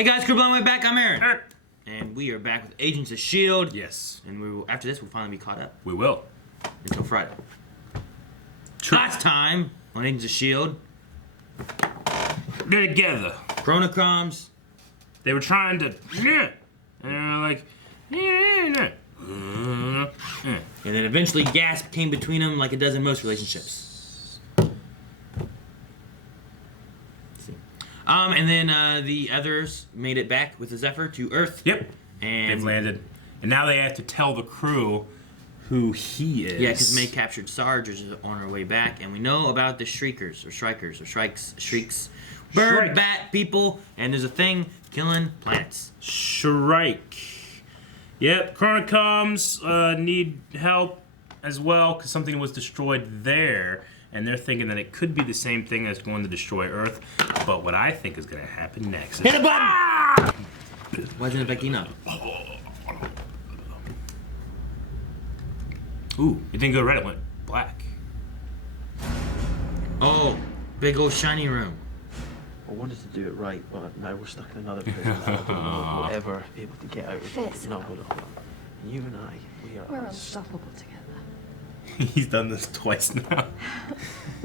Hey guys, Crew Blind Way back. I'm Aaron. And we are back with Agents of S.H.I.E.L.D. Yes. And we will, after this, we'll finally be caught up. We will. Until Friday. Last time on Agents of S.H.I.E.L.D. They're together. Chronochroms. They were trying to... And they were like... And then eventually gas came between them like it does in most relationships. And then the others made it back with the Zephyr to Earth. Yep. And they've landed. And now they have to tell the crew who he is. Yeah, because May captured Sarge, which is on her way back. And we know about the Shrieks. Bird, bat, people. And there's a thing killing planets. Shrike. Yep, Chronocoms need help as well because something was destroyed there. And they're thinking that it could be the same thing that's going to destroy Earth. But what I think is going to happen next is... Hit a button! Ah! Why isn't it backing up? Ooh, it didn't go red, it went black. Oh, big old shiny room. I wanted to do it right, but now we're stuck in another prison that I don't know if we'll ever be able to get out of. No, hold on. You and I, we're unstoppable together. He's done this twice now.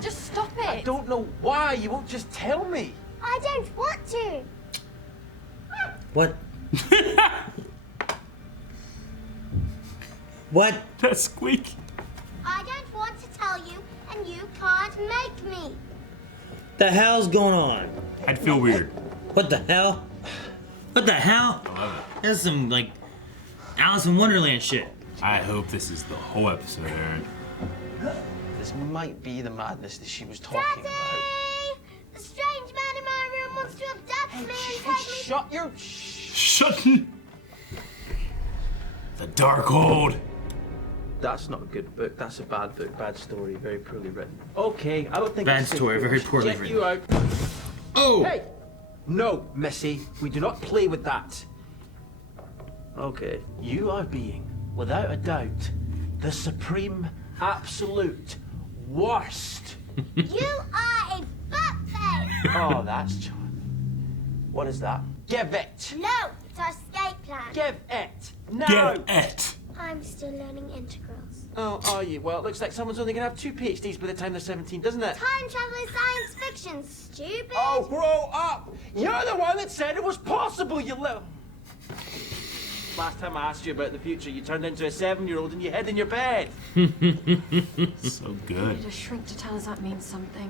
Just stop it! I don't know why. You won't just tell me. I don't want to. What? What? That squeak. I don't want to tell you, and you can't make me. The hell's going on? I'd feel weird. What the hell? What the hell? I love it. That's some, like, Alice in Wonderland shit. I hope this is the whole episode, Aaron. This might be the madness that she was talking Daddy! about. The strange man in my room wants to abduct me and take me. Shut your... Shut The Darkhold. That's not a good book. That's a bad book. Bad story. Very poorly written. Okay, I don't think... Bad story. Very poorly Get written. you out. Oh! Hey! No, Missy. We do not play with that. Okay. You are being, without a doubt, the supreme, absolute worst. You are a buttface. Oh, that's charming. What is that? Give it. No, it's our escape plan. Give it. No. Give it. I'm still learning integrals. Oh, are you? Well, it looks like someone's only going to have 2 PhDs by the time they're 17, doesn't it? Time travel is science fiction, stupid. Oh, grow up! You're the one that said it was possible, you little... Last time I asked you about the future, you turned into a 7-year-old and you hid in your bed. So good. Need a shrink to tell us that means something.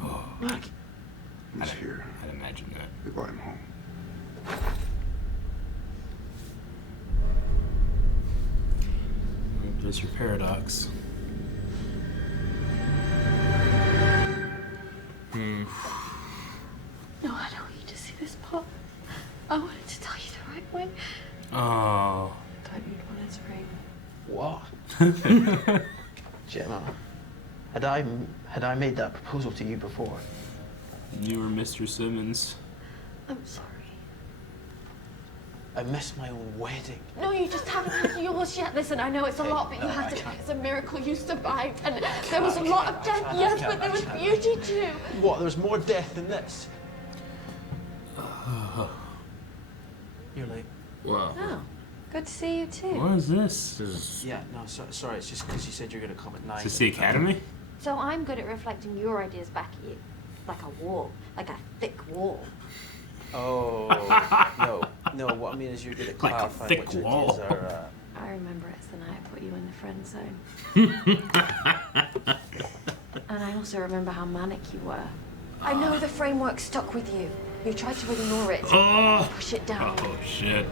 Oh, Look. He's here. I'd imagine that. They brought him home. There's your paradox. No, I don't want you to see this part. I wanted to tell you the right way. Oh. Don't need one as ring. What? Gemma, had I made that proposal to you before? You were Mr. Simmons. I'm sorry. I missed my own wedding. No, you just haven't had yours yet. Listen, I know it's a lot, but you have to. It's a miracle you survived. And there was a lot of death, yes, but there was beauty too. What, there's more death than this? You're late. Whoa. Oh, good to see you too. What is this? This is... Yeah, no, sorry, it's just because you said you're going to come at 9. Is this the Academy? So I'm good at reflecting your ideas back at you. Like a wall. Like a thick wall. Oh, no, what I mean is you're good at Like a clarifying thick which wall. ideas are... I remember it's the night I put you in the friend zone. And I also remember how manic you were. I know the framework stuck with you. You tried to ignore it. Oh. Push it down. Oh, shit.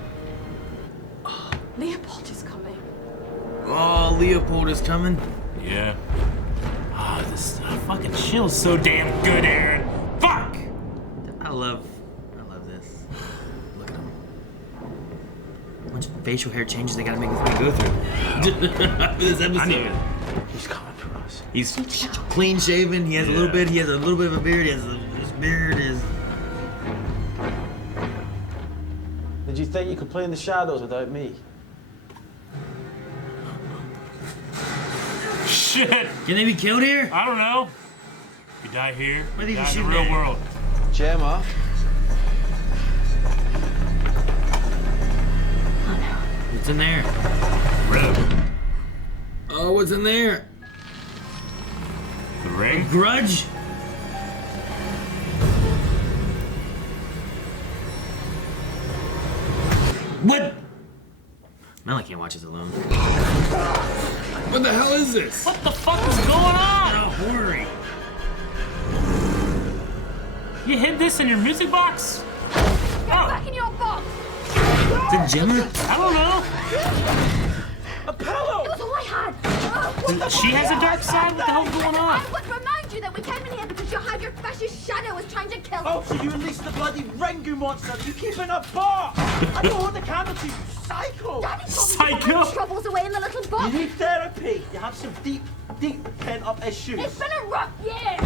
Leopold is coming. Oh, Leopold is coming. Yeah. Ah, this fucking S.H.I.E.L.D's so damn good, Aaron. Fuck! I love this. Look at him. How much facial hair changes they gotta make this man go through. This I need episode. it. He's coming for us. He's clean shaven. He has a little bit. He has a little bit of a beard. His beard is. Did you think you could play in the shadows without me? Shit! Can they be killed here? I don't know. You die here, Where you did you die in shoot the real that? world. Gemma, in there? Red. Oh, what's in there? The ring? Grudge? What? Mel, I can't watch this alone. What the hell is this? What the fuck is going on? Oh, hurry. You hid this in your music box? Get back in your box! Is it Gemma? I don't know. A pillow! It was all I had! She has a dark side? What the hell's going on? I would remind you that we came in here because you had your fascist shadow was trying to kill us. Oh, so you unleashed the bloody Rengu monster that you keep in a box! I don't want the camera to you, psycho! Daddy told me to Psycho. put my troubles away in the little box. You need therapy. You have some deep pent-up issues. It's been a rough year.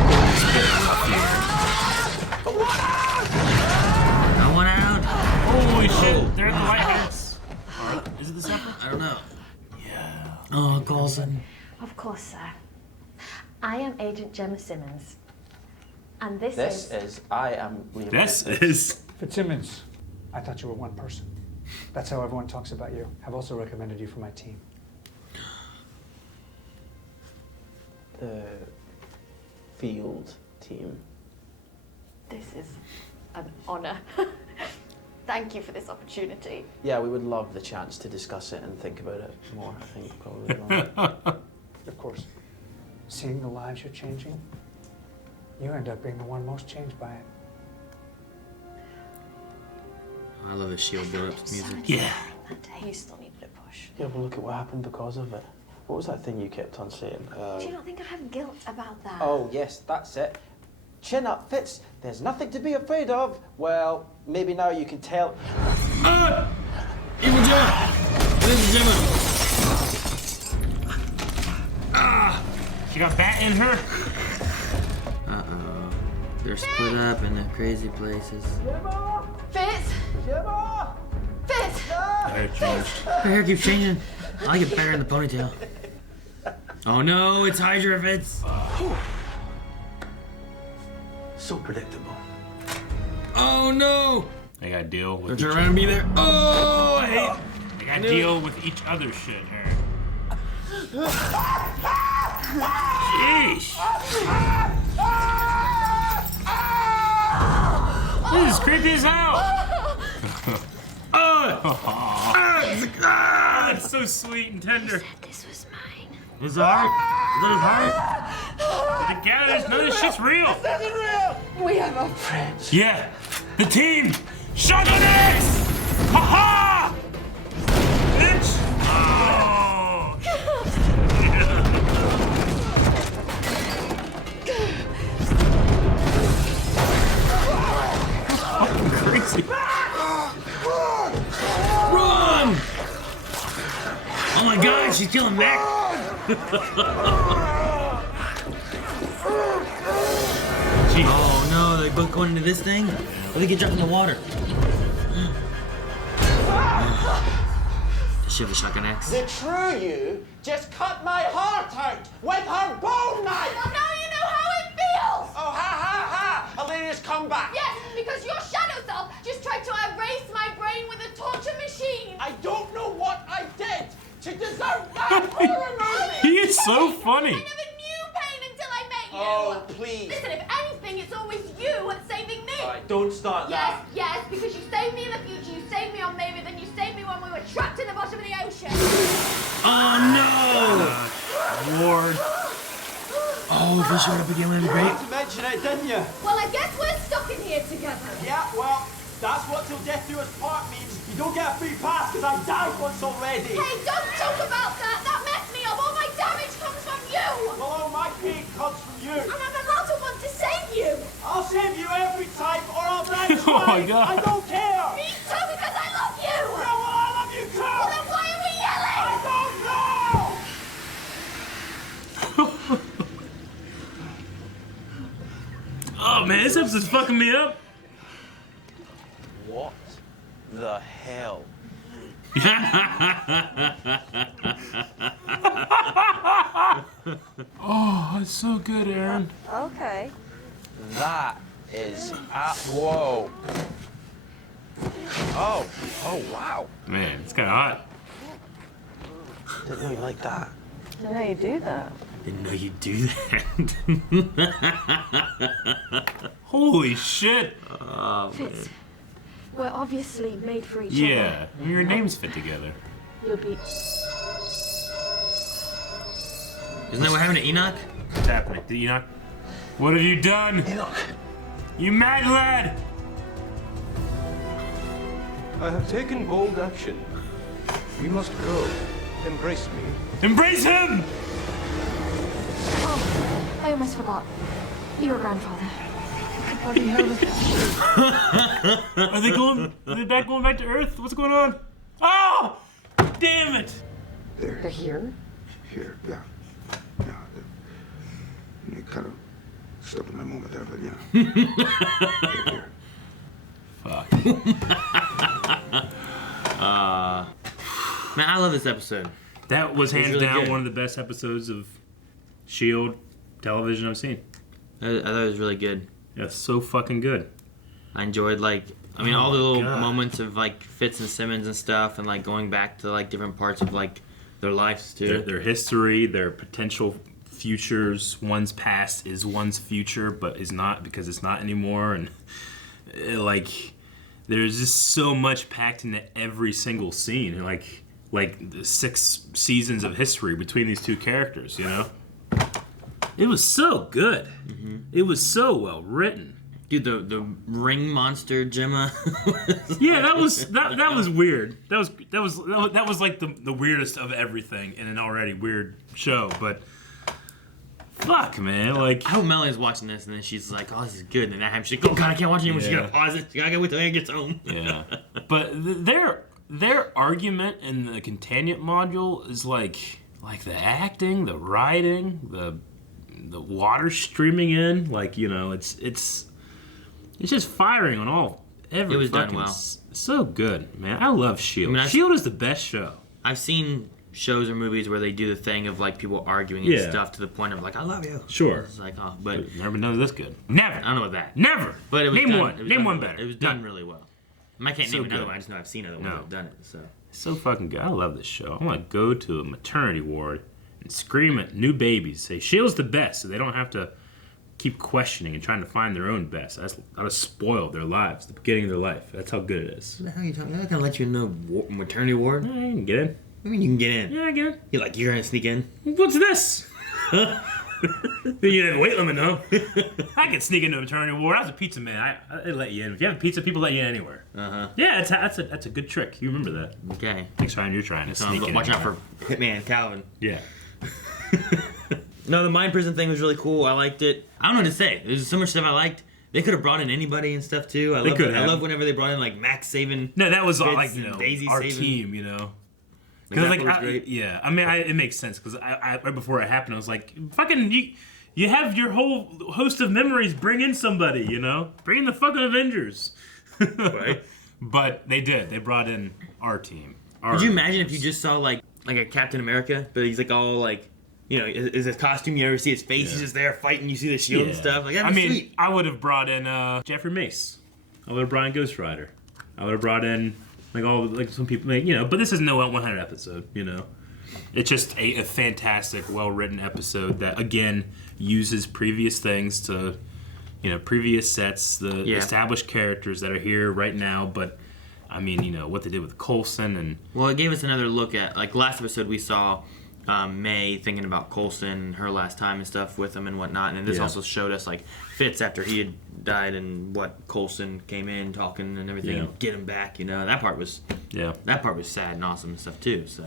I want out. Holy shit, they're at the lighthouse. Or, is it the Zephyr? I don't know. Yeah. Oh, Coulson. Of course, sir. I am Agent Gemma Simmons. And this is... I am... This is... Fitzsimmons, I thought you were one person. That's how everyone talks about you. I've also recommended you for my team. The field team. This is an honor. Thank you for this opportunity. Yeah, we would love the chance to discuss it and think about it more, I think, probably. Of course, seeing the lives you're changing, you end up being the one most changed by it. I love the shield build-up music. Yeah. That day you still needed a push. Yeah, but look at what happened because of it. What was that thing you kept on saying? Do you not think I have guilt about that? Oh, yes, that's it. Chin up, Fitz. There's nothing to be afraid of. Well, maybe now you can tell. Evil Gemma! This is Gemma! She got bat in her? Uh-oh. They're split up in the crazy places. Fitz! Gemma! Fitz! Her hair changed. Her hair keeps changing. I like it better in the ponytail. Oh no, it's Hydra Fitz. So predictable. Oh no! They gotta deal with Don't each turn around and be there. Oh, I hate. They gotta deal with each other's shit, Aaron. Jeez. This is creepy as hell. It's so sweet and tender. This was mine. His heart. Is that his heart? Together, none of this shit's real. We have a friend. Yeah, the team. Shut on this! Ha ha! Bitch! Oh. Crazy. Run! Oh my God, she's killing Mac. Oh no, they're both going into this thing? Or they get dropped in the water? Does she have a shotgun axe? The true you just cut my heart out with her bone knife! Well, now you know how it feels! Oh, ha ha ha! Elenia's come back! Yes, because your shadow self just tried to erase my brain with a torture machine! I don't know what I did to deserve that horror movie! He is so funny. I never knew pain until I met you! Oh, please. Listen, if anything, it's always you saving me! Alright, don't start Yes, that. yes, because you saved me in the future, you saved me on Maybe, then you saved me when we were trapped in the bottom of the ocean! Oh no! Lord. Oh, if we showed up again, that'd be great. To mention it, didn't you? Well, I guess we're stuck in here together. Yeah, well, that's what till death do us part means. You don't get a free pass because I died once already. Hey, don't talk about that! That messed me up! All my damage comes from you! Well, all my pain comes from you. And I'm allowed to want to save you! I'll save you every time or I'll die twice. Oh my God. I don't care. Me too, because I love you! Yeah, well, I love you too. Well, then why are we yelling? I don't know. Oh man, this episode's fucking me up. What the hell? Oh, it's so good, Aaron. Okay. That is whoa. Oh wow. Man, it's kind of hot. Didn't know you like that. I know you do that. Didn't know you'd do that. Holy shit! Oh, man. Fitz, we're obviously made for each Yeah, other. your names fit together. You'll be... Isn't that what happened to Enoch? What's happening? Did Enoch? What have you done? Enoch, You mad lad! I have taken bold action. We must go. Embrace me. Embrace him! Oh, I almost forgot. You're a grandfather. Are they going back to Earth? What's going on? Oh! Damn it! There. They're here? Here, yeah. Yeah. You kind of stepped in my moment there, but yeah. Here. Fuck. Man, I love this episode. That was hands really down good. one of the best episodes of S.H.I.E.L.D. television I've seen. I thought it was really good. That's so fucking good. I enjoyed all the Oh little God. moments of Fitz and Simmons and stuff, and going back to different parts of their lives too. Their history, their potential futures. One's past is one's future, but is not because it's not anymore. And there's just so much packed into every single scene. Like the 6 seasons of history between these two characters. You know, it was so good. Mm-hmm. It was so well written. Dude, the ring monster Gemma. Yeah, that was weird. That was like the weirdest of everything in an already weird show. But fuck, man, I hope Melanie's watching this and then she's like, "Oh, this is good." And then that happens, she's like, "Oh God, I can't watch it anymore." She's Yeah. gonna pause it. I gotta wait till Anna gets home. yeah. But their argument in the Containment module is like the acting, the writing, the water streaming in. It's just firing on every. It was done fucking well. So good, man. I love S.H.I.E.L.D. I mean, S.H.I.E.L.D. is the best show. I've seen shows or movies where they do the thing of people arguing and Yeah. stuff to the point of I love you. Sure. It's but Never been done this good. Never. I don't know about that. Never. But it was Name done, one. it was Name done one really- better. It was done None. really well. I can't So name another good. one. I just know I've seen other ones No. that have done it. So So fucking good. I love this show. I want to go to a maternity ward and scream at new babies. Say, S.H.I.E.L.D's the best, so they don't have to keep questioning and trying to find their own best. That'll spoil their lives, the beginning of their life. That's how good it is. what the hell are you talking? I'm not gonna let you in no maternity ward. Yeah, you can get in. I mean, you can get in. Yeah, I get in. You're gonna sneak in. What's this? You have a weight limit, though. I can sneak into a maternity ward. I was a pizza man. I let you in. If you have a pizza, people let you in anywhere. Yeah, that's a good trick. You remember that. Okay. Next time you're trying to So sneak I'm in. watching out for Hitman Calvin. Yeah. No, the mind prison thing was really cool. I liked it. I don't know what to say. There's so much stuff I liked. They could have brought in anybody and stuff too. I love whenever they brought in Max saving. No, that was Fitz you and know, Daisy our saving. team, you know. That Because was great. yeah, I mean, it makes sense because I right before it happened, I was like, fucking, you have your whole host of memories. Bring in somebody, you know, bring in the fucking Avengers, right? But they did. They brought in our team. Could you imagine if you just saw like a Captain America, but he's all is his costume? You ever see his face? Yeah. He's just there fighting. You see the shield and stuff. That'd I be mean, sweet. I would have brought in Jeffrey Mace. I would have brought in Ghost Rider. I would have brought in some people, but this is no 100 episode, you know. It's just a fantastic, well-written episode that, again, uses previous things to, previous sets, the established characters that are here right now, but, I mean, what they did with Coulson and... Well, it gave us another look at, last episode we saw May thinking about Coulson, her last time and stuff with him and whatnot, and then this also showed us, Fitz after he had died and what Coulson came in talking and everything, and get him back, that part was sad and awesome and stuff too, so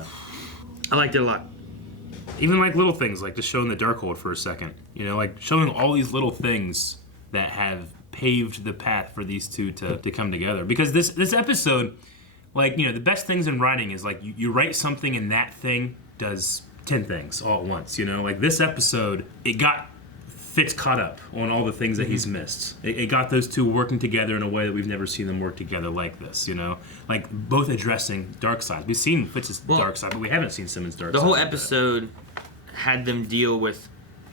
I liked it a lot. Even little things, just showing the Darkhold for a second, showing all these little things that have paved the path for these two to come together, because this episode, the best things in writing is you write something and that thing does 10 things all at once, this episode, it got Fitz caught up on all the things that he's missed. It got those two working together in a way that we've never seen them work together like this, both addressing dark sides. We've seen Fitz's dark side, but we haven't seen Simmons' dark side. The whole episode had them deal with,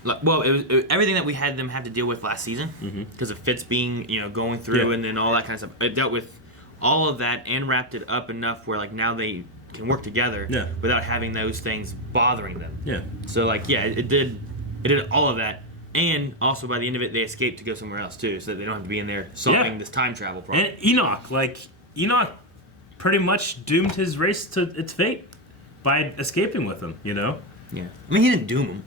it was everything that we had them have to deal with last season, because of Fitz being, going through and then all that kind of stuff. It dealt with all of that and wrapped it up enough where now they can work together without having those things bothering them. Yeah. So like it did all of that, and also by the end of it they escaped to go somewhere else too, so that they don't have to be in there solving this time travel problem. And Enoch pretty much doomed his race to its fate by escaping with him. You know. Yeah. I mean, he didn't doom him.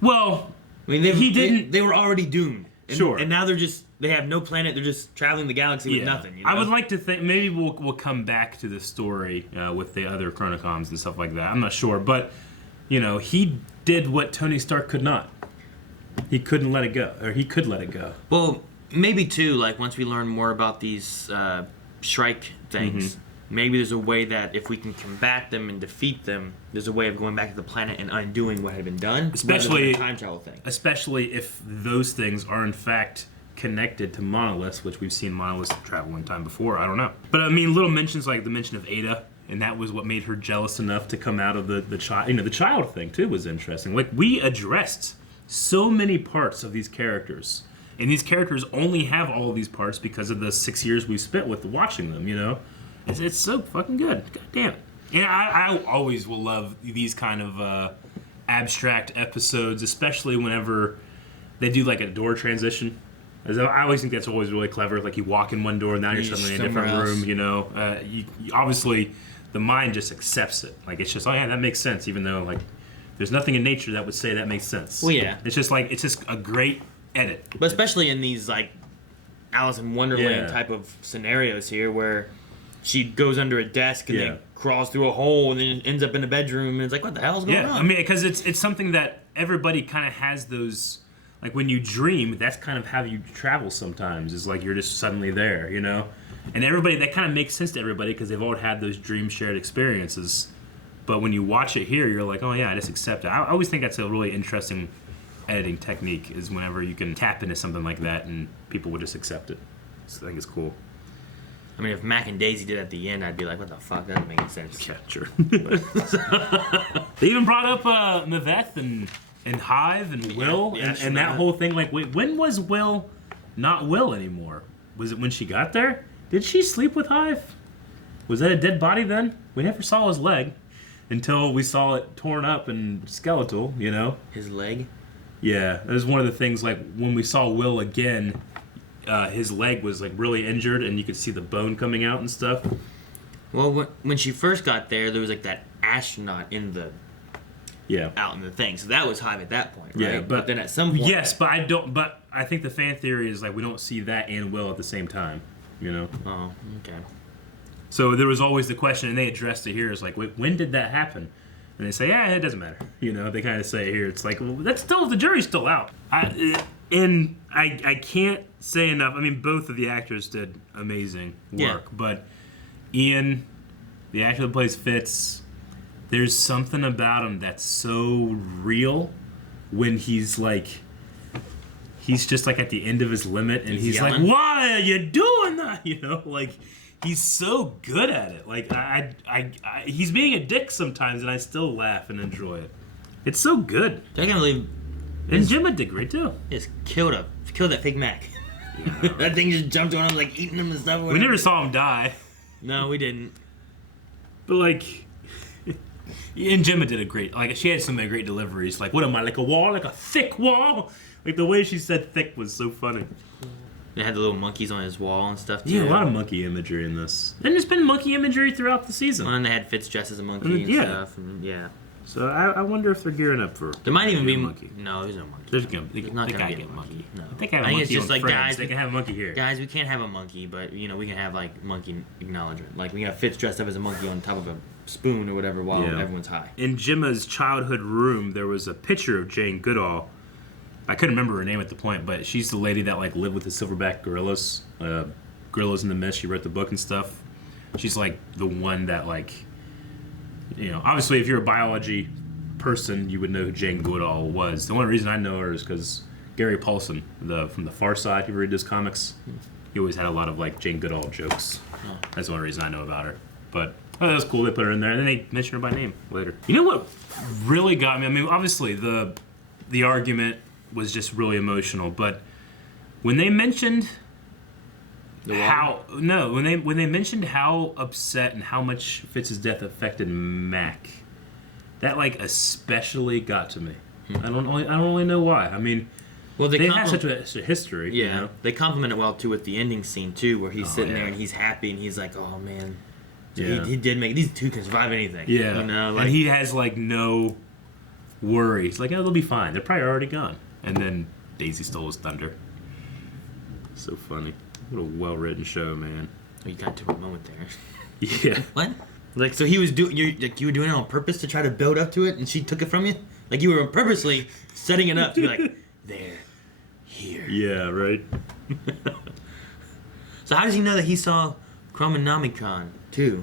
Well, I mean, he didn't. They were already doomed. And, sure. And now they have no planet. They're just traveling the galaxy with nothing. You know? I would like to think maybe we'll come back to the story with the other Chronocoms and stuff like that. I'm not sure, but he did what Tony Stark could not. He couldn't let it go, or he could let it go. Well, maybe too. Like once we learn more about these Shrike things, maybe there's a way that if we can combat them and defeat them, there's a way of going back to the planet and undoing what had been done. Especially the time travel thing. Especially if those things are in fact connected to monoliths, which we've seen monoliths travel in time before. I don't know, but I mean, little mentions like the mention of Ada, and that was what made her jealous enough to come out of the child. The child thing too was interesting. Like we addressed so many parts of these characters, and these characters only have all of these parts because of the 6 years we spent with watching them. It's so fucking good. God damn it. And I always will love these kind of abstract episodes, especially whenever they do like a door transition. I always think that's always really clever. Like you walk in one door, and now you're suddenly in a different room. Obviously, the mind just accepts it. Like it's just, oh yeah, that makes sense. Even though like there's nothing in nature that would say that makes sense. Well, yeah. It's just a great edit. But especially in these like Alice in Wonderland type of scenarios here, where she goes under a desk and then crawls through a hole and then ends up in a bedroom, and it's like, what the hell's going on? I mean, because it's something that everybody kind of has those. Like when you dream, that's kind of how you travel sometimes. Is like you're just suddenly there, And everybody, that kind of makes sense to everybody because they've all had those dream shared experiences. But when you watch it here, you're like, oh yeah, I just accept it. I always think that's a really interesting editing technique, is whenever you can tap into something like that and people will just accept it. So I think it's cool. I mean, if Mac and Daisy did at the end, I'd be like, what the fuck? That doesn't make any sense. Yeah, sure. They even brought up Maveth and Hive and Will and that whole thing. Like, wait, when was Will not Will anymore? Was it when she got there? Did she sleep with Hive? Was that a dead body then? We never saw his leg until we saw it torn up and skeletal, His leg? Yeah, that was one of the things, like, when we saw Will again, his leg was, like, really injured, and you could see the bone coming out and stuff. Well, when she first got there was, like, that astronaut out in the thing. So that was Hive at that point, right? Yeah, but then at some point... Yes, but I think the fan theory is, like, we don't see that and Will at the same time, Oh, okay. So there was always the question, and they addressed it here, is like, wait, when did that happen? And they say, yeah, it doesn't matter. They kind of say here, it's like, well, the jury's still out. I can't say enough. I mean, both of the actors did amazing work, but Ian, the actor that plays Fitz, there's something about him that's so real when he's just like at the end of his limit, and he's like, why are you doing that? Like, he's so good at it. Like, he's being a dick sometimes, and I still laugh and enjoy it. It's so good. I can't believe. And Gemma did great too. Just killed that fake Mac. Yeah. That thing just jumped on him, like eating him and stuff. We never saw him die. No, we didn't. But like, and Gemma did a great. Like, she had some great deliveries. Like, what am I, like a wall, like a thick wall? Like the way she said "thick" was so funny. They had the little monkeys on his wall and stuff too. Yeah, a lot of monkey imagery in this. And there's been monkey imagery throughout the season. Well, and they had Fitz dressed as a monkey and stuff. And, So I wonder if they're gearing up for. There might even be a monkey. No, there's no monkey. There's gonna. They not gotta gonna get a monkey. No, I think I have a monkey. it's just like Friends. guys. They can have a monkey here. Guys, we can't have a monkey, but we can have like monkey acknowledgement. Like we can have Fitz dressed up as a monkey on top of a spoon or whatever while everyone's high. In Gemma's childhood room, there was a picture of Jane Goodall. I couldn't remember her name at the point, but she's the lady that like lived with the silverback gorillas. Gorillas in the Mist. She wrote the book and stuff. She's like the one that like, obviously if you're a biology person, you would know who Jane Goodall was. The only reason I know her is because Gary Paulson, from the Far Side, you read his comics, he always had a lot of like Jane Goodall jokes. Oh. That's the only reason I know about her. But that was cool. They put her in there, and then they mentioned her by name later. You know what really got me? I mean, obviously the argument was just really emotional, but when they mentioned when they mentioned how upset and how much Fitz's death affected Mac, that like especially got to me. I don't really know why. I mean, well, they have such a history. Yeah, you know? They compliment it well too with the ending scene too, where he's sitting there and he's happy and he's like, "Oh man, he did make these two can survive anything." Yeah, you know, like, and he has like no worries. Like, oh, they'll be fine. They're probably already gone. And then Daisy stole his thunder. So funny. What a well-written show, man. Oh, you got to a moment there. Yeah. What? Like, so he was you were doing it on purpose to try to build up to it, and she took it from you? Like, you were purposely setting it up to be like, there, here. Yeah, right? So how does he know that he saw Chromonomicon, too?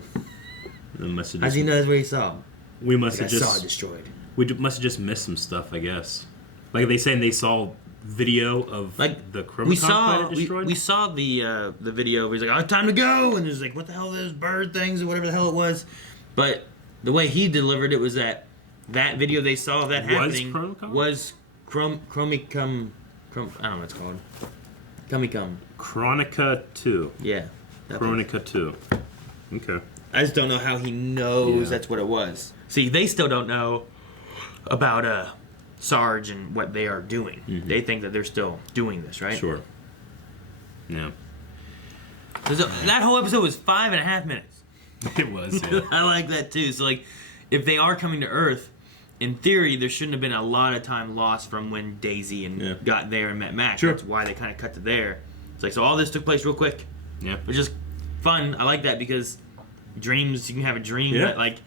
How does he know that's what he saw? We must like, have just... saw it destroyed. We must have just missed some stuff, I guess. Like, they saying they saw video of like the Chromicon destroyed? We saw the video where he's like, "Oh, time to go," and there's like, "What the hell are those bird things?" or whatever the hell it was. But the way he delivered it was that video they saw of that happening was Chromicum. I don't know what it's called. Chronicum. Chronica 2. Yeah. Chronica 2. Okay. I just don't know how he knows that's what it was. See, they still don't know about Sarge and what they are doing. Mm-hmm. They think that they're still doing this, right? Sure. Yeah. That whole episode was 5.5 minutes. It was, yeah. I like that too. So, like, if they are coming to Earth, in theory, there shouldn't have been a lot of time lost from when Daisy and got there and met Mac. Sure. That's why they kind of cut to there. It's like, so all this took place real quick. Yeah. Which is fun. I like that because dreams, you can have a dream that, like,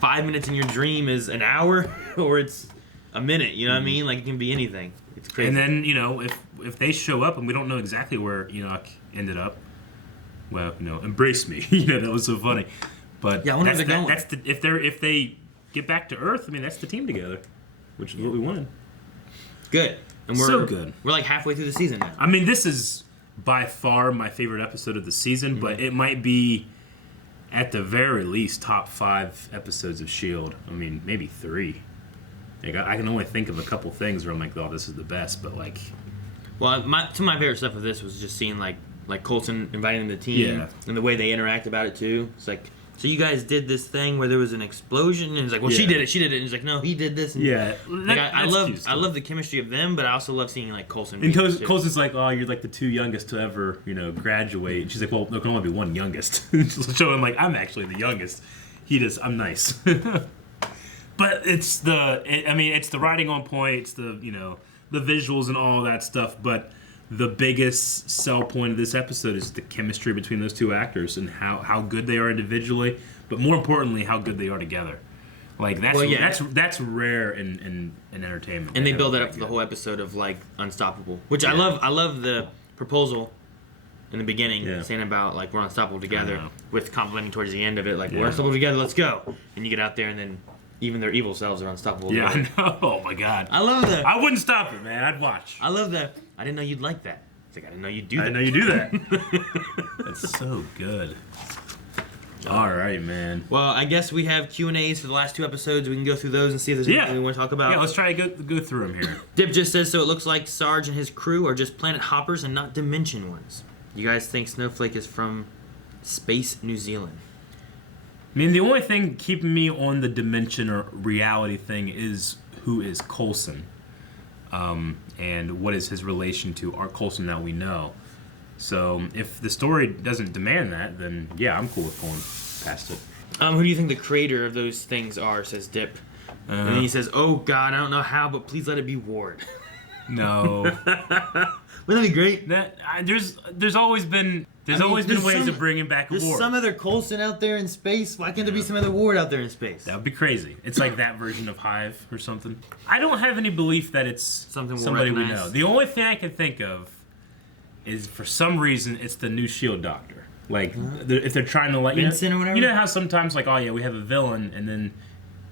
5 minutes in your dream is an hour or it's a minute, you know what I mean? Like, it can be anything. It's crazy. And then, you know, if they show up and we don't know exactly where Enoch ended up, well, you know, embrace me. You know, that was so funny. But yeah, I wonder where they're going. That's if they get back to Earth, I mean, that's the team together, which is what we wanted. Good. And we're so good. We're like halfway through the season now. I mean, this is by far my favorite episode of the season, but it might be at the very least top 5 episodes of S.H.I.E.L.D. I mean, maybe 3. Like, I can only think of a couple things where I'm like, oh, this is the best, but like... Well, some of my favorite stuff of this was just seeing, like Coulson inviting the team and the way they interact about it, too. It's like, so you guys did this thing where there was an explosion, and it's like, well, she did it, and he's like, no, he did this. And like, I love the chemistry of them, but I also love seeing, like, Coulson. And Coulson's like, oh, you're like the 2 youngest to ever, you know, graduate. And she's like, well, there can only be 1 youngest. So I'm like, I'm actually the youngest. I'm nice. But it's the writing on point, it's the, you know, the visuals and all that stuff, but the biggest sell point of this episode is the chemistry between those 2 actors and how good they are individually, but more importantly, how good they are together. Like, that's rare in entertainment. And they build that up for the whole episode of, like, Unstoppable, which I love the proposal in the beginning, saying about, like, we're unstoppable together, with complimenting towards the end of it, like, we're unstoppable together, let's go. And you get out there and then even their evil selves are unstoppable. Yeah, I know. Oh my God. I love that. I wouldn't stop it, man. I'd watch. I love that. I didn't know you'd like that. It's like, I didn't know you'd do that. I didn't know you do that. That's so good. All right, man. Well, I guess we have Q&As for the last 2 episodes. We can go through those and see if there's anything we want to talk about. Yeah, let's try to go through them here. Dip just says, so it looks like Sarge and his crew are just planet hoppers and not dimension ones. You guys think Snowflake is from Space New Zealand? I mean, the only thing keeping me on the dimension or reality thing is who is Coulson, and what is his relation to our Coulson that we know. So if the story doesn't demand that, then yeah, I'm cool with going past it. Who do you think the creator of those things are, says Dip. And then he says, oh God, I don't know how, but please let it be Ward. No. Wouldn't that be great? There's always been ways of bringing back a Ward. There's some other Coulson out there in space. Why can't there be some other Ward out there in space? That would be crazy. It's like that version of Hive or something. I don't have any belief that it's somebody we know. The only thing I can think of is, for some reason, it's the new S.H.I.E.L.D. Doctor. Like, if they're trying to let Vincent or whatever? You know how sometimes, like, oh yeah, we have a villain, and then,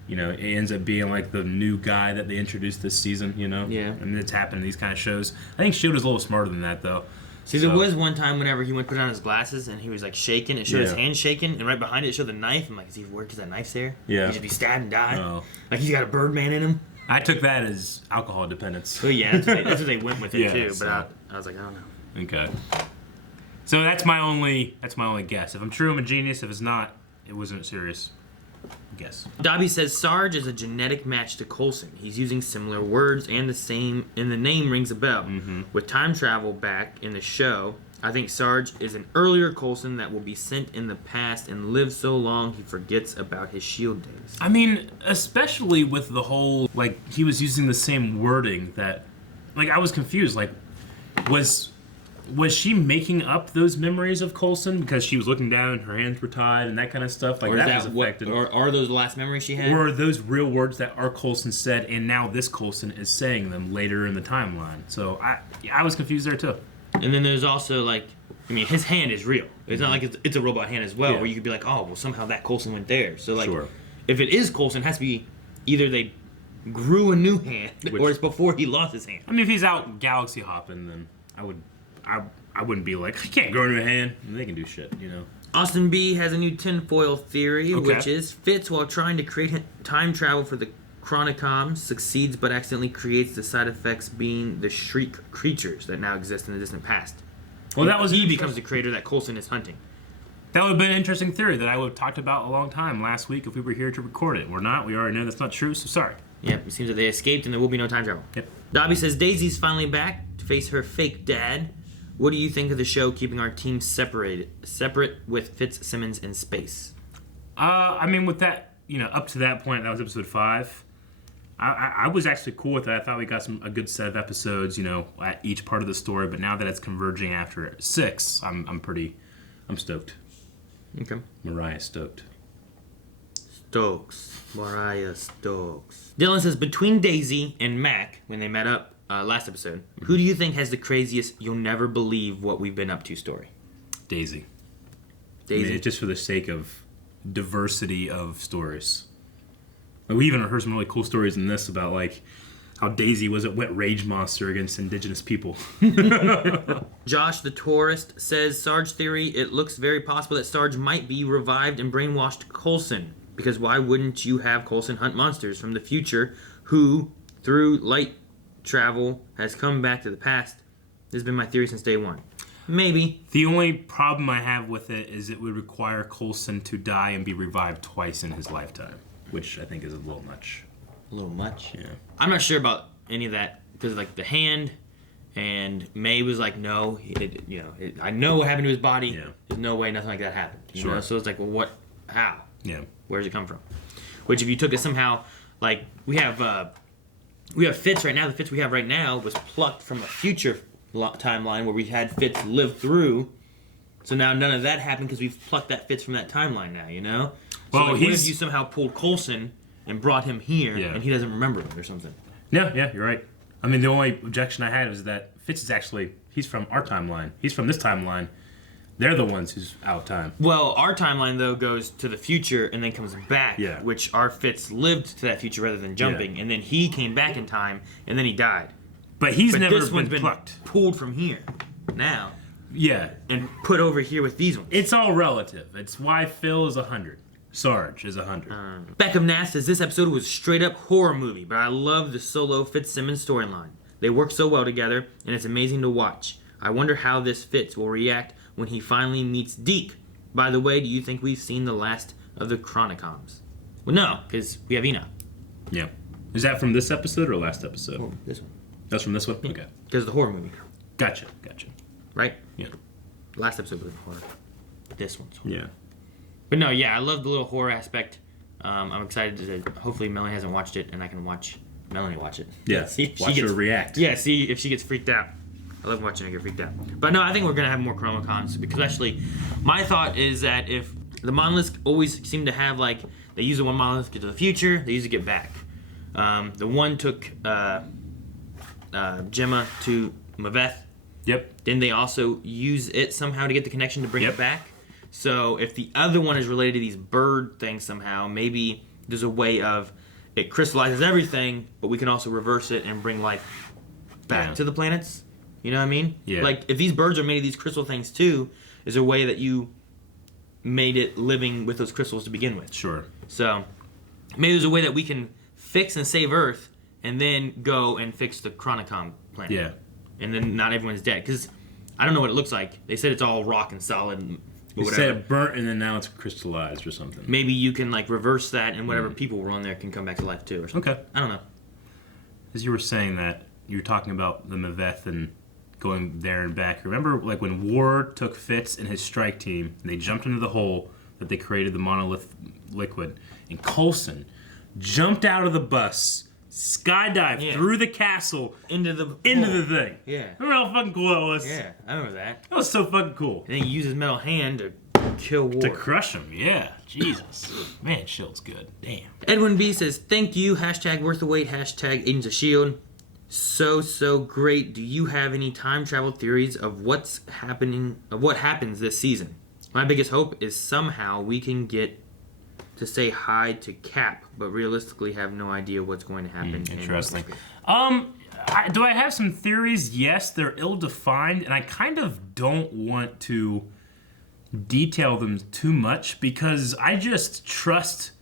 you know, it ends up being like the new guy that they introduced this season, you know? Yeah. And it's happened in these kind of shows. I think S.H.I.E.L.D. is a little smarter than that, though. See, there was one time whenever he went to put on his glasses and he was like shaking. It showed his hand shaking, and right behind it showed the knife. I'm like, is he worried because that knife's there? Yeah. He should be stabbed and die. Oh. Like he's got a Birdman in him. I took that as alcohol dependence. Well, yeah, that's what they went with it too. So. But I was like, I don't know. Okay. So that's my only guess. If I'm true, I'm a genius. If it's not, it wasn't a serious guess. Dobby says Sarge is a genetic match to Coulson. He's using similar words and the name rings a bell. Mm-hmm. With time travel back in the show, I think Sarge is an earlier Coulson that will be sent in the past and live so long he forgets about his S.H.I.E.L.D. days. I mean, especially with the whole, like, he was using the same wording that, like, I was confused. Like, was she making up those memories of Coulson because she was looking down and her hands were tied and that kind of stuff? Like, Or is that was that what, affected. or are those the last memories she had? Or are those real words that our Coulson said, and now this Coulson is saying them later in the timeline? So I was confused there too. And then there's also, like, I mean, his hand is real. It's not like it's a robot hand as well, Yeah. where you could be like, oh, well, somehow that Coulson went there. So, like, Sure. if it is Coulson, it has to be either they grew a new hand or it's before he lost his hand. I mean, if he's out galaxy hopping, then I wouldn't be like, I can't grow a new hand. And they can do shit, you know. Austin B has a new tinfoil theory, Okay. which is Fitz, while trying to create time travel for the Chronicoms, succeeds but accidentally creates the side effects being the Shriek creatures that now exist in the distant past. Well, that was he interesting. becomes the creator that Coulson is hunting. That would have been an interesting theory that I would have talked about a long time last week if we were here to record it. We're not. We already know that's not true, so sorry. Yep, it seems that they escaped and there will be no time travel. Yep. Dobby says Daisy's finally back to face her fake dad. What do you think of the show keeping our team separate with Fitzsimmons in space? I mean, with that, you know, up to that point, that was episode 5. I was actually cool with that. I thought we got a good set of episodes, you know, at each part of the story. But now that it's converging after 6, I'm stoked. Okay. Mariah stoked. Mariah Stokes. Dylan says, between Daisy and Mac, when they met up last episode, who do you think has the craziest "you'll never believe what we've been up to" story? Daisy. Daisy. I mean, just for the sake of diversity of stories. Like, we even heard some really cool stories in this about, like, how Daisy was a wet rage monster against indigenous people. Josh the Tourist says, Sarge theory, it looks very possible that Sarge might be revived and brainwashed Coulson. Because why wouldn't you have Coulson hunt monsters from the future who, through light travel, has come back to the past? This has been my theory since day one. Maybe. The only problem I have with it is it would require Coulson to die and be revived twice in his lifetime, which I think is a little much. A little much? Yeah. I'm not sure about any of that because, like, the hand, and May was like, no, I know what happened to his body. Yeah. There's no way nothing like that happened. You Sure. know? So it's like, well, how? Yeah. Where does it come from? Which, if you took it somehow, like, we have Fitz right now. The Fitz we have right now was plucked from a future timeline where we had Fitz live through. So now none of that happened because we've plucked that Fitz from that timeline now, you know? So, Well, like, what if you somehow pulled Coulson and brought him here, Yeah. and he doesn't remember it or something? Yeah, you're right. I mean, the only objection I had was that Fitz is actually, he's from our timeline. He's from this timeline. They're the ones who's out of time. Well, our timeline, though, goes to the future and then comes back, Yeah. which our Fitz lived to that future rather than jumping, and then he came back in time, and then he died. But he's But never this one's been plucked. pulled from here now Yeah. and put over here with these ones. It's all relative. It's why Phil is 100. Sarge is 100. Beckham Nass says this episode was straight up horror movie, but I love the solo Fitzsimmons storyline. They work so well together, and it's amazing to watch. I wonder how this Fitz will react when he finally meets Deke. By the way, do you think we've seen the last of the Chronicoms? Well, no, because we have Enoch. Yeah. Is that from this episode or last episode? Oh, this one. That's from this one? Okay. Because of the horror movie, Gotcha. right? Yeah. Last episode was horror. This one's horror. Yeah. But no, yeah, I love the little horror aspect. I'm excited to. Hopefully, Melanie hasn't watched it, and I can watch Melanie watch it. Yeah. See if Watch she her gets, react. Yeah, see if she gets freaked out. I love watching her get freaked out. But no, I think we're gonna have more Chromacons because actually, my thought is that if the monoliths always seem to have, like, they use the one monolith to get to the future, they use it to get back. The one took Gemma to Maveth. Yep. Then they also use it somehow to get the connection to bring it back. So if the other one is related to these bird things somehow, maybe there's a way of it crystallizes everything, but we can also reverse it and bring life back to the planets. You know what I mean? Yeah. Like, if these birds are made of these crystal things too, is there a way that you made it living with those crystals to begin with? Sure. So maybe there's a way that we can fix and save Earth and then go and fix the Chronicom planet. Yeah. And then not everyone's dead. Because I don't know what it looks like. They said it's all rock and solid. You said it burnt and then now it's crystallized or something. Maybe you can like reverse that, and whatever people were on there can come back to life too, or something. Okay. I don't know. As you were saying that, you were talking about the Maveth and going there and back. Remember, like when Ward took Fitz and his strike team, and they jumped into the hole that they created, the monolith liquid, and Coulson jumped out of the bus, skydived through the castle into the thing. Yeah. Remember how fucking cool that was? Yeah, I remember that. That was so fucking cool. And then he used his metal hand to kill Ward. To crush him, yeah. Jesus. Man, S.H.I.E.L.D's good. Damn. Edwin B says, thank you, hashtag worth the wait, hashtag Agents of S.H.I.E.L.D. So great. Do you have any time travel theories of what happens this season? My biggest hope is somehow we can get to say hi to Cap, but realistically have no idea what's going to happen. Interesting. Do I have some theories? Yes, they're ill-defined, and I kind of don't want to detail them too much because I just trust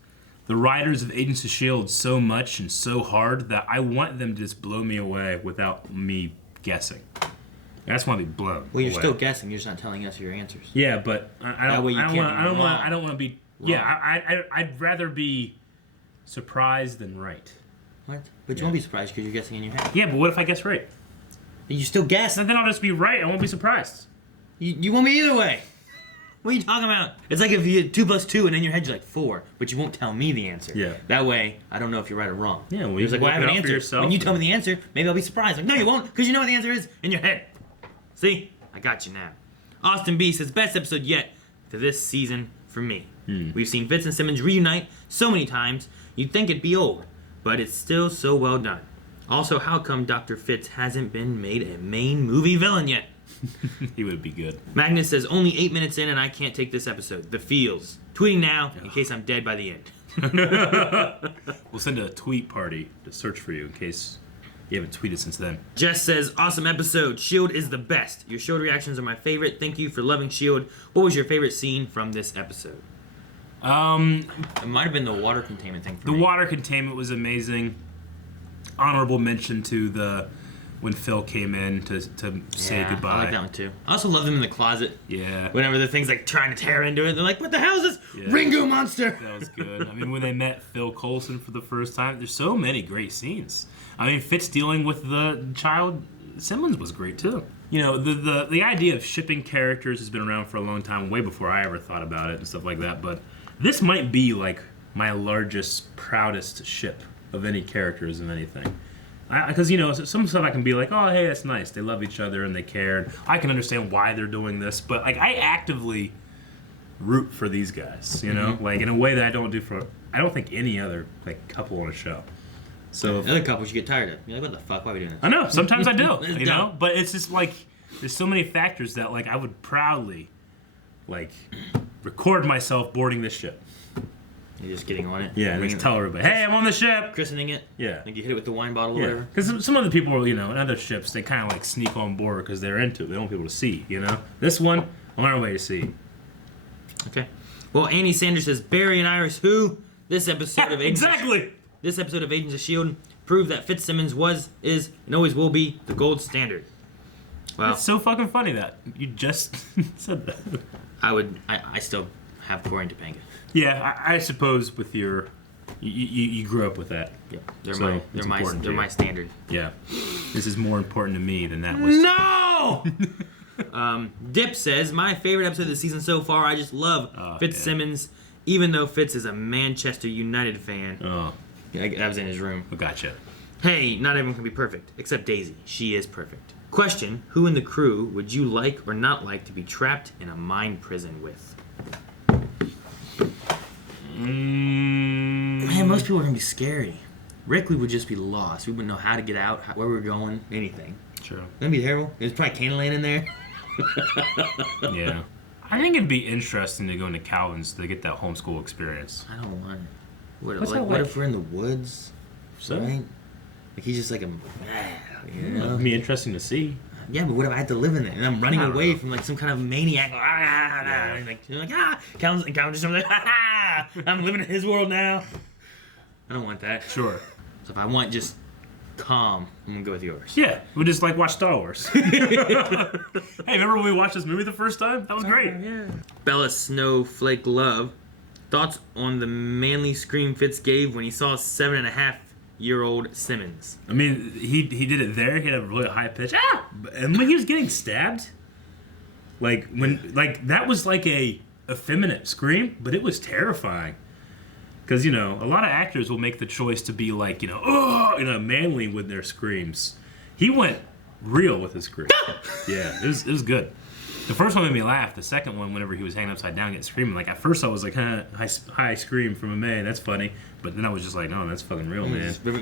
the writers of Agents of S.H.I.E.L.D. so much and so hard that I want them to just blow me away without me guessing. I just want to be blown. Well, you're away. still guessing. You're just not telling us your answers. Yeah, but I don't want to be. Wrong. Yeah, I'd rather be surprised than right. What? But you won't be surprised because you're guessing in your head. Yeah, but what if I guess right? You still guess. And then I'll just be right. I won't be surprised. You won't be either way. What are you talking about? It's like if you had 2 + 2 and in your head you're like 4, but you won't tell me the answer. Yeah. That way, I don't know if you're right or wrong. Yeah, well, it's like, well, I have an answer. Yourself, when you tell me the answer, maybe I'll be surprised. Like, no, you won't, because you know what the answer is in your head. See? I got you now. Austin B says, best episode yet to this season for me. We've seen Fitz and Simmons reunite so many times, you'd think it'd be old, but it's still so well done. Also, how come Dr. Fitz hasn't been made a main movie villain yet? He would be good. Magnus says, only 8 minutes in and I can't take this episode. The feels. Tweeting now in case I'm dead by the end. We'll send a tweet party to search for you in case you haven't tweeted since then. Jess says, awesome episode. S.H.I.E.L.D. is the best. Your S.H.I.E.L.D. reactions are my favorite. Thank you for loving S.H.I.E.L.D. What was your favorite scene from this episode? It might have been the water containment thing for me. The water containment was amazing. Honorable mention to when Phil came in to say goodbye. I like that one too. I also love them in the closet. Yeah. Whenever the thing's like trying to tear into it, they're like, what the hell is this? Yeah. Ringo monster! That was good. I mean, when they met Phil Coulson for the first time, there's so many great scenes. I mean, Fitz dealing with the child Simmons was great too. You know, the idea of shipping characters has been around for a long time, way before I ever thought about it and stuff like that, but this might be like my largest, proudest ship of any characters of anything. Because, you know, some stuff I can be like, oh, hey, that's nice. They love each other and they care. And I can understand why they're doing this. But, like, I actively root for these guys, you know? Like, in a way that I don't do for, I don't think any other, like, couple on a show. So the other couples you get tired of. You're like, what the fuck? Why are we doing this? I know. Sometimes I do, It's you dumb. know? But it's just, like, there's so many factors that, like, I would proudly, like, record myself boarding this ship. You're just getting on it. Yeah, and just tell everybody, hey, I'm on the ship. Christening it. Yeah. Like you hit it with the wine bottle or Yeah, whatever. because some other people, you know, in other ships, they kind of like sneak on board because they're into it. They don't want people to see, you know? This one, on our way to see. Okay. Well, Annie Sanders says, Barry and Iris who? This episode of Agents Exactly! This episode of Agents of S.H.I.E.L.D. proved that Fitzsimmons is, and always will be the gold standard. Well, It's so fucking funny that you just said that. I still have Corey and Topanga. Yeah, I suppose with your... You grew up with that. Yeah, So, it's important to they're you. my standard. Yeah. This is more important to me than that was. No! Dip says, my favorite episode of the season so far. I just love Fitzsimmons, even though Fitz is a Manchester United fan. Oh, Yeah, that was in his room. I gotcha. Hey, not everyone can be perfect, except Daisy. She is perfect. Question, who in the crew would you like or not like to be trapped in a mind prison with? Man, most people are going to be scary. Rick, we would just be lost. We wouldn't know how to get out, where we were going, anything. Sure. That'd be terrible. There's probably Candyland in there. Yeah. I think it'd be interesting to go into Calvin's to get that homeschool experience. I don't want it. What, What's like, that what like? if we're in the woods? So? Right? Like he's just like a... You know? It'd be interesting to see. Yeah, but what if I had to live in it and I'm running I don't away know. from like some kind of maniac? And like, you're like, Calvin's just like, I'm living in his world now. I don't want that. Sure. So if I want just calm. I'm gonna go with yours. Yeah, we just like watch Star Wars. Hey, remember when we watched this movie the first time? That was great. Yeah. Bella Snowflake Love. Thoughts on the manly scream Fitz gave when he saw 7.5-year-old Simmons? I mean, he did it there. He had a really high pitch. Ah! And when he was getting stabbed, that was like a effeminate scream, but it was terrifying. Because, a lot of actors will make the choice to be like, manly with their screams. He went real with his scream. Yeah, it was good. The first one made me laugh. The second one, whenever he was hanging upside down getting screaming, like at first I was like, high scream from a man, that's funny. But then I was just like, no, that's fucking real, man. Chick is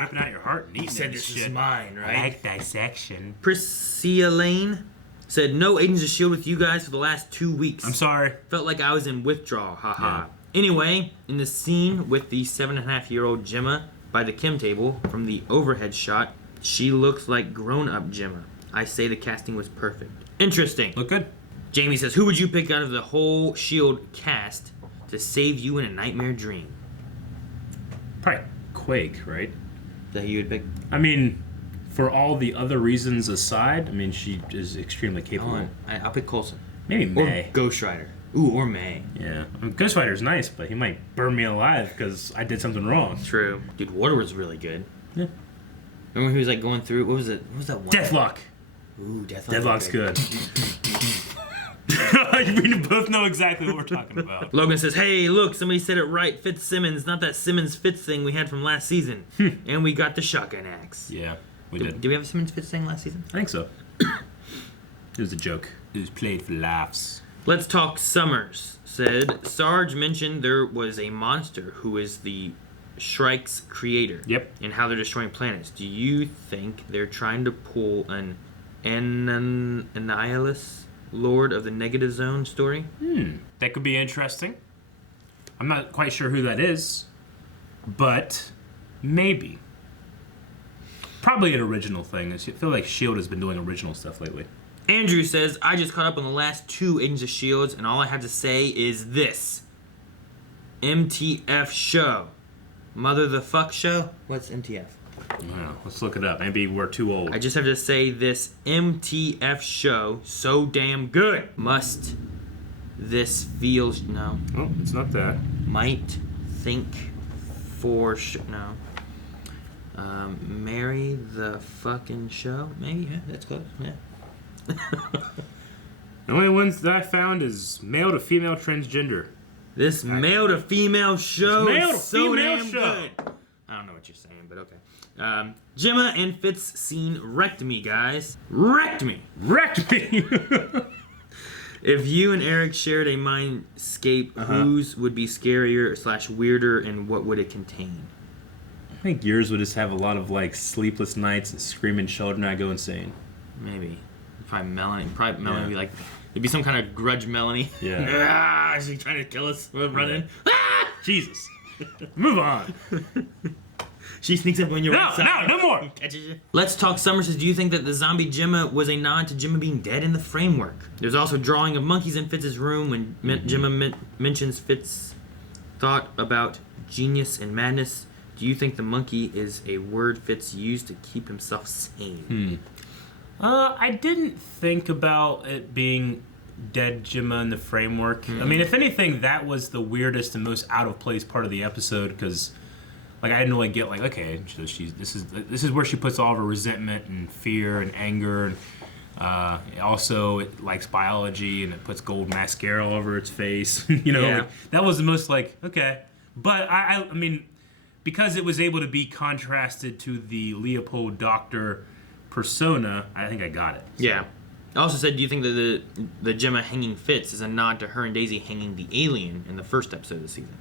ripping out your heart and eating said that this shit. is mine, right? I like dissection. Priscilla Lane said, no Agents of S.H.I.E.L.D. with you guys for the last 2 weeks. I'm sorry. Felt like I was in withdrawal, haha. Yeah. Anyway, in the scene with the 7.5-year-old Gemma by the Kim table from the overhead shot, she looks like grown-up Gemma. I say the casting was perfect. Interesting. Look good. Jamie says, who would you pick out of the whole S.H.I.E.L.D. cast to save you in a nightmare dream? Probably Quake, right? Is that who you would pick? I mean, for all the other reasons aside, I mean, she is extremely capable. I'll pick Coulson. Maybe Or May. Ghost Rider. Ooh, or May. Yeah. I mean, Ghost Rider's nice, but he might burn me alive because I did something wrong. True. Dude, Water was really good. Yeah. Remember when he was like going through, what was that one? Deathlock. Ooh, Deathlock. Deathlock's good. We both know exactly what we're talking about. Logan says, hey, look, somebody said it right. Fitzsimmons, not that Simmons-Fitz thing we had from last season. And we got the shotgun axe. Yeah, we did. Did we have a Simmons-Fitz thing last season? I think so. It was a joke. It was played for laughs. Let's Talk Summers said, Sarge mentioned there was a monster who is the Shrike's creator. Yep. And how they're destroying planets. Do you think they're trying to pull an Annihilus Lord of the Negative Zone story? That could be interesting. I'm not quite sure who that is, but maybe. Probably an original thing. I feel like S.H.I.E.L.D. has been doing original stuff lately. Andrew says, I just caught up on the last 2 Agents of S.H.I.E.L.D. and all I have to say is this. MTF show. Mother the fuck show? What's MTF? Well, let's look it up. Maybe we're too old. I just have to say this MTF show so damn good. Must this feels no. Oh, it's not that. Might think for no. Marry the fucking show? Maybe, yeah, that's close. Yeah. The only ones that I found is male to female transgender. This male to female show male to is so female damn show. good. I don't know what you're saying, but okay. Gemma and Fitz scene wrecked me, guys. Wrecked me. Wrecked me! If you and Eric shared a mindscape, whose would be scarier / weirder, and what would it contain? I think yours would just have a lot of like sleepless nights and screaming children. I go insane. Maybe. Probably Melanie. Would be like, it'd be some kind of grudge Melanie. Yeah. She's trying to kill us. We'll run in. Ah! Jesus. Move on. She sneaks up on your right side. No more. Catches you. Let's Talk Summer says, do you think that the zombie Gemma was a nod to Gemma being dead in the framework? There's also drawing of monkeys in Fitz's room when Gemma mentions Fitz thought about genius and madness. Do you think the monkey is a word Fitz used to keep himself sane? I didn't think about it being dead Gemma in the framework. I mean, if anything, that was the weirdest and most out of place part of the episode because, like, I didn't really get like, okay, so this is where she puts all of her resentment and fear and anger, and also it likes biology and it puts gold mascara all over its face. Like, that was the most like okay, but I mean, because it was able to be contrasted to the Leopold Doctor persona, I think I got it. So. Yeah. I also said, do you think that the Gemma hanging Fitz is a nod to her and Daisy hanging the alien in the first episode of the season?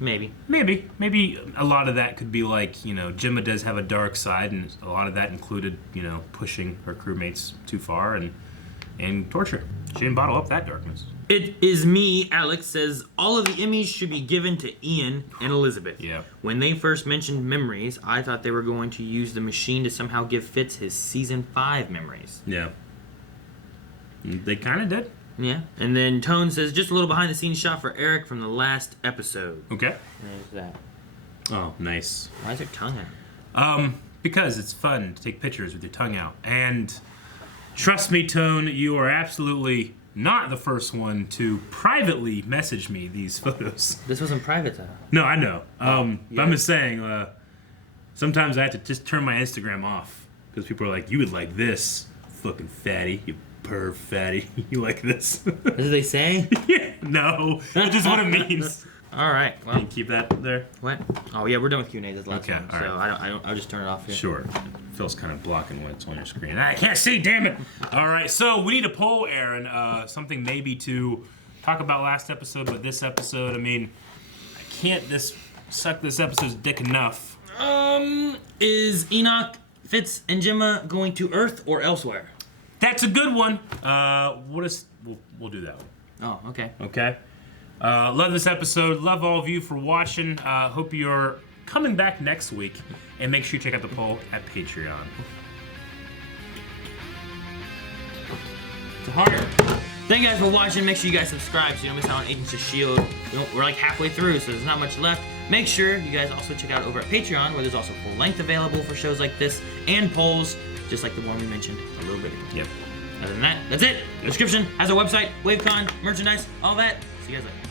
Maybe a lot of that could be like, Gemma does have a dark side, and a lot of that included, pushing her crewmates too far and torture. She didn't bottle up that darkness. It is me, Alex says, all of the Emmys should be given to Ian and Elizabeth. Yeah. When they first mentioned memories, I thought they were going to use the machine to somehow give Fitz his season 5 memories. Yeah. They kind of did. Yeah. And then Tone says, just a little behind the scenes shot for Eric from the last episode. Okay. There's that. Oh, nice. Why is your tongue out? Because it's fun to take pictures with your tongue out. And trust me, Tone, you are absolutely not the first one to privately message me these photos. This wasn't private, though. No, I know. Yeah. But I'm just saying, sometimes I have to just turn my Instagram off. Because people are like, you would like this, fucking fatty, you perv fatty. You like this. That's what they say? Yeah, no. That's just what it means. All right. Can Well, you keep that there? what? Oh, yeah, we're done with Q&A. That's the last Okay, one. all So right. I'll just turn it off here. Sure. Phil's kind of blocking what's on your screen. I can't see, damn it. All right, so we need a poll, Aaron. Something maybe to talk about last episode, but this episode, I mean, I can't suck this episode's dick enough. Is Enoch, Fitz, and Gemma going to Earth or elsewhere? That's a good one. We'll do that one. Oh, okay. Okay. Love this episode. Love all of you for watching. Hope you're coming back next week. And make sure you check out the poll at Patreon. It's harder. Thank you guys for watching. Make sure you guys subscribe so you don't miss out on Agents of S.H.I.E.L.D. We're like halfway through, so there's not much left. Make sure you guys also check out over at Patreon, where there's also full length available for shows like this and polls, just like the one we mentioned a little bit ago. Yep. Other than that, that's it. The description has our website, WaveCon, merchandise, all that. See you guys later.